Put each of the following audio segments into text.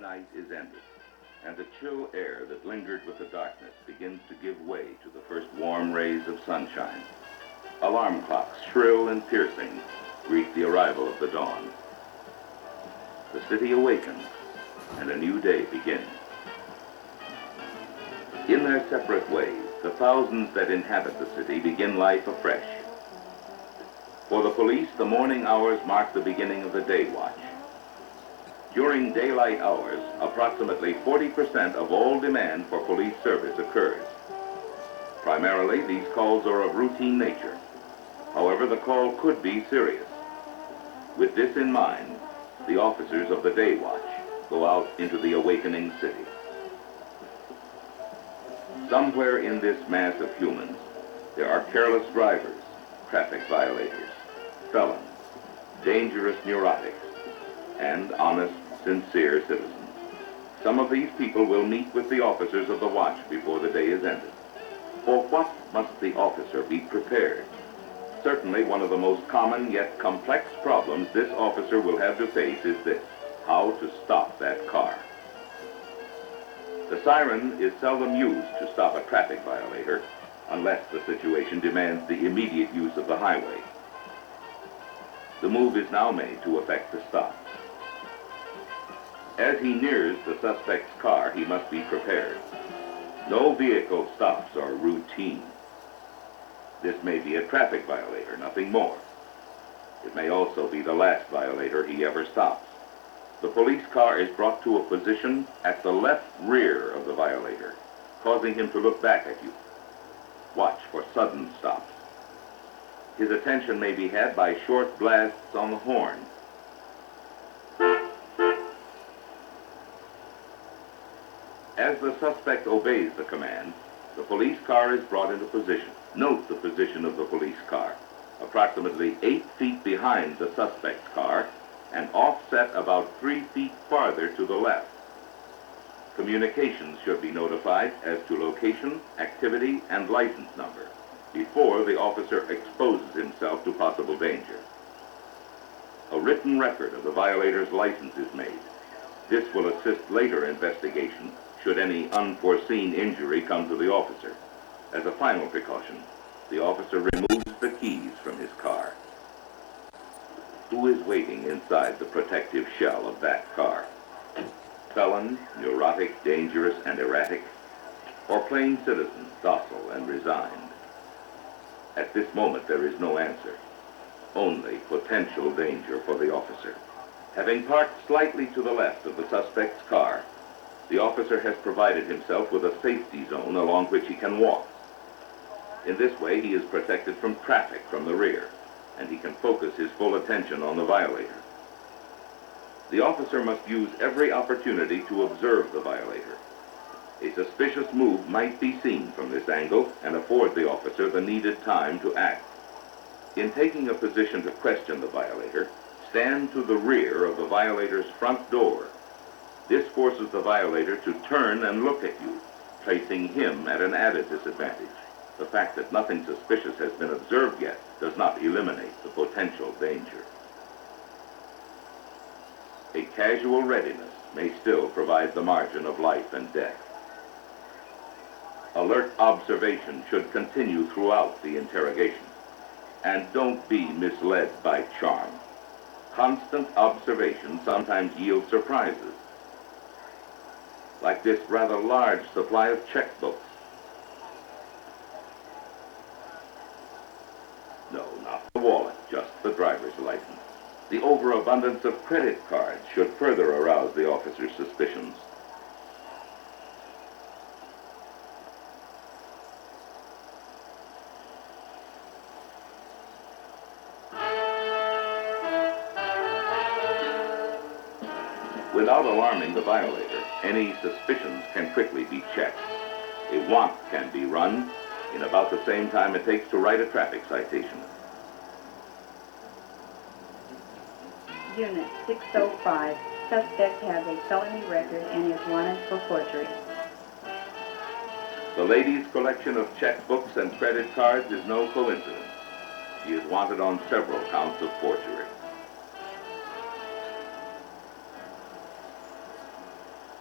long night is ended, and the chill air that lingered with the darkness begins to give way to the first warm rays of sunshine. Alarm clocks, shrill and piercing, greet the arrival of the dawn. The city awakens, and a new day begins. In their separate ways, the thousands that inhabit the city begin life afresh. For the police, the morning hours mark the beginning of the day watch. During daylight hours, approximately 40% of all demand for police service occurs. Primarily, these calls are of routine nature. However, the call could be serious. With this in mind, the officers of the day watch go out into the awakening city. Somewhere in this mass of humans, there are careless drivers, traffic violators, felons, dangerous neurotics, and honest, sincere citizens. Some of these people will meet with the officers of the watch before the day is ended. For what must the officer be prepared? Certainly one of the most common yet complex problems this officer will have to face is this: how to stop that car. The siren is seldom used to stop a traffic violator unless the situation demands the immediate use of the highway. The move is now made to effect the stop. As he nears the suspect's car, he must be prepared. No vehicle stops are routine. This may be a traffic violator, nothing more. It may also be the last violator he ever stops. The police car is brought to a position at the left rear of the violator, causing him to look back at you. Watch for sudden stops. His attention may be had by short blasts on the horn. As the suspect obeys the command, the police car is brought into position. Note the position of the police car, approximately 8 feet behind the suspect's car and offset about 3 feet farther to the left. Communications should be notified as to location, activity, and license number before the officer exposes himself to possible danger. A written record of the violator's license is made. This will assist later investigation should any unforeseen injury come to the officer. As a final precaution, the officer removes the keys from his car. Who is waiting inside the protective shell of that car? Felon, neurotic, dangerous, and erratic, or plain citizen, docile and resigned? At this moment, there is no answer. Only potential danger for the officer. Having parked slightly to the left of the suspect's car, the officer has provided himself with a safety zone along which he can walk. In this way, he is protected from traffic from the rear, and he can focus his full attention on the violator. The officer must use every opportunity to observe the violator. A suspicious move might be seen from this angle and afford the officer the needed time to act. In taking a position to question the violator, stand to the rear of the violator's front door. This forces the violator to turn and look at you, placing him at an added disadvantage. The fact that nothing suspicious has been observed yet does not eliminate the potential danger. A casual readiness may still provide the margin of life and death. Alert observation should continue throughout the interrogation. And don't be misled by charm. Constant observation sometimes yields surprises, like this rather large supply of checkbooks. No, not the wallet, just the driver's license. The overabundance of credit cards should further arouse the officer's suspicions. Without alarming the violator, any suspicions can quickly be checked. A warrant can be run in about the same time it takes to write a traffic citation. Unit 605. Suspect has a felony record and is wanted for forgery. The lady's collection of checkbooks and credit cards is no coincidence. She is wanted on several counts of forgery.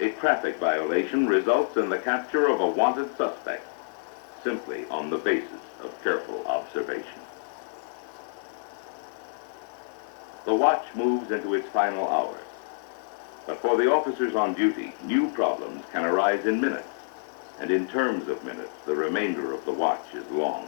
A traffic violation results in the capture of a wanted suspect, simply on the basis of careful observation. The watch moves into its final hours. But for the officers on duty, new problems can arise in minutes. And in terms of minutes, the remainder of the watch is long.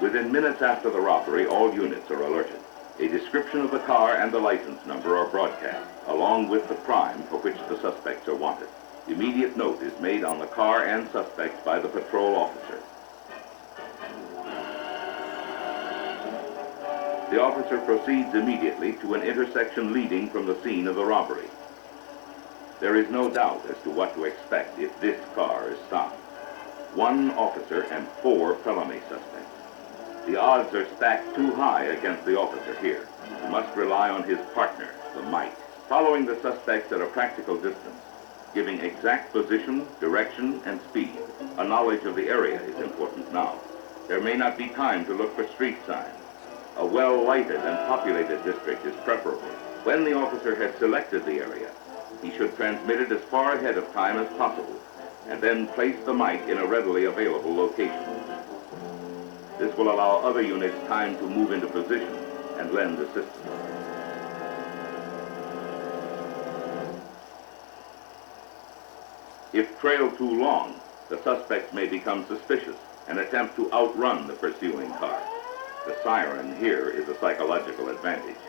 Within minutes after the robbery, all units are alerted. A description of the car and the license number are broadcast, along with the crime for which the suspects are wanted. Immediate note is made on the car and suspects by the patrol officer. The officer proceeds immediately to an intersection leading from the scene of the robbery. There is no doubt as to what to expect if this car is stopped. 1 officer and 4 felony suspects. The odds are stacked too high against the officer here. He must rely on his partner, the Mike, following the suspects at a practical distance, giving exact position, direction, and speed. A knowledge of the area is important now. There may not be time to look for street signs. A well-lighted and populated district is preferable. When the officer has selected the area, he should transmit it as far ahead of time as possible, and then place the mic in a readily available location. This will allow other units time to move into position and lend assistance. If trailed too long, the suspects may become suspicious and attempt to outrun the pursuing car. The siren here is a psychological advantage.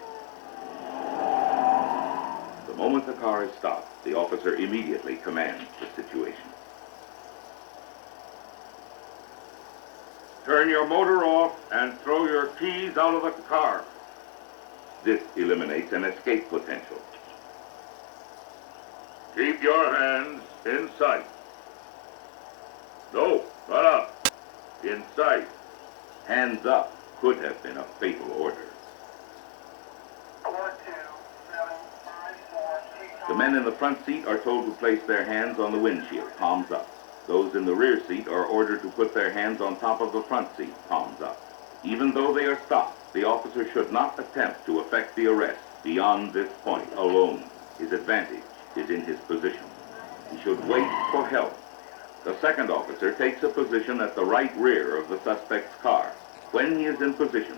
The moment the car is stopped, the officer immediately commands the situation. Turn your motor off and throw your keys out of the car. This eliminates an escape potential. Keep your hands in sight. No, not up. In sight. Hands up could have been a fatal order. 42754. The men in the front seat are told to place their hands on the windshield, palms up. Those in the rear seat are ordered to put their hands on top of the front seat, palms up. Even though they are stopped, the officer should not attempt to effect the arrest beyond this point alone. His advantage is in his position. He should wait for help. The second officer takes a position at the right rear of the suspect's car. When he is in position,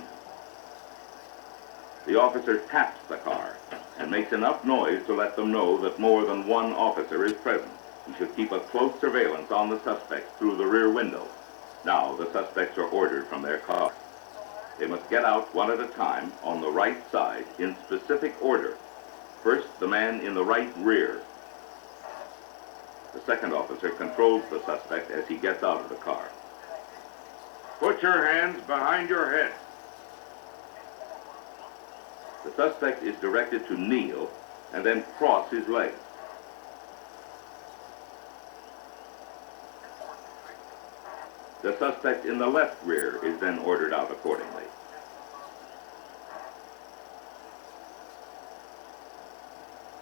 the officer taps the car and makes enough noise to let them know that more than 1 officer is present. He should keep a close surveillance on the suspects through the rear window. Now the suspects are ordered from their car. They must get out one at a time on the right side in specific order. First, the man in the right rear. The second officer controls the suspect as he gets out of the car. Put your hands behind your head. The suspect is directed to kneel and then cross his legs. The suspect in the left rear is then ordered out accordingly.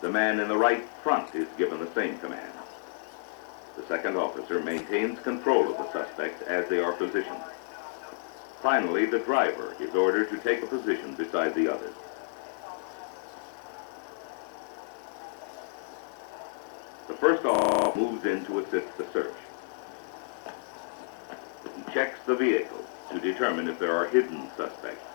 The man in the right front is given the same command. The second officer maintains control of the suspects as they are positioned. Finally, the driver is ordered to take a position beside the others. The first officer moves in to assist the search. He checks the vehicle to determine if there are hidden suspects.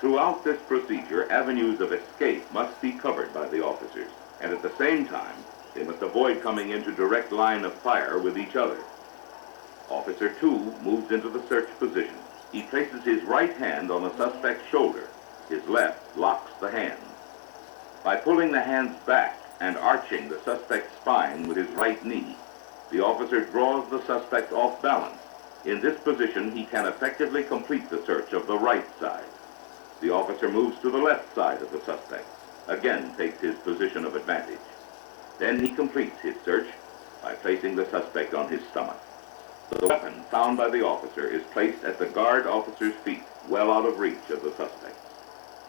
Throughout this procedure, avenues of escape must be covered by the officers, and at the same time, they must avoid coming into direct line of fire with each other. Officer 2 moves into the search position. He places his right hand on the suspect's shoulder. His left locks the hands. By pulling the hands back and arching the suspect's spine with his right knee, the officer draws the suspect off balance In this position, he can effectively complete the search of the right side. The officer moves to the left side of the suspect, again takes his position of advantage. Then he completes his search by placing the suspect on his stomach. The weapon found by the officer is placed at the guard officer's feet, well out of reach of the suspect.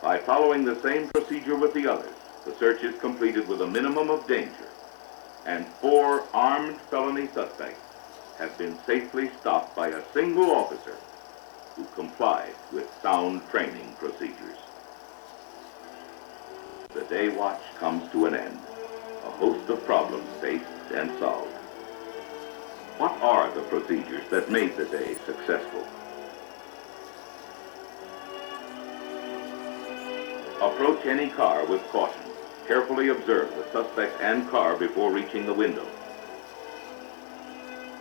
By following the same procedure with the others, the search is completed with a minimum of danger, and 4 armed felony suspects have been safely stopped by a single officer who complied with sound training procedures. The day watch comes to an end. A host of problems faced and solved. What are the procedures that made the day successful? Approach any car with caution. Carefully observe the suspect and car before reaching the window.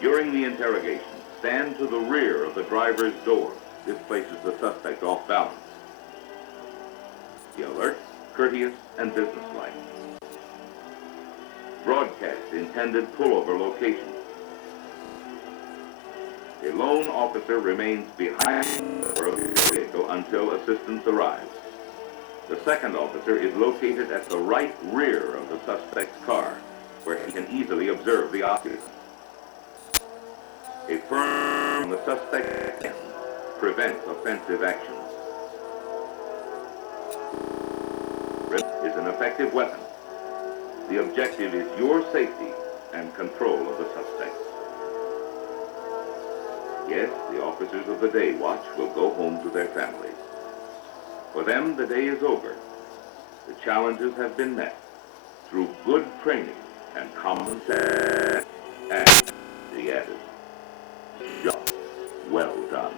During the interrogation, stand to the rear of the driver's door. This places the suspect off balance. Be alert, courteous, and businesslike. Broadcast intended pullover location. A lone officer remains behind the vehicle until assistance arrives. The second officer is located at the right rear of the suspect's car, where he can easily observe the occupant. A firm on the suspect's hand prevents offensive actions. Is an effective weapon. The objective is your safety and control of the suspects. Yes, the officers of the day watch will go home to their families. For them, the day is over. The challenges have been met through good training and common sense, and the added job well done.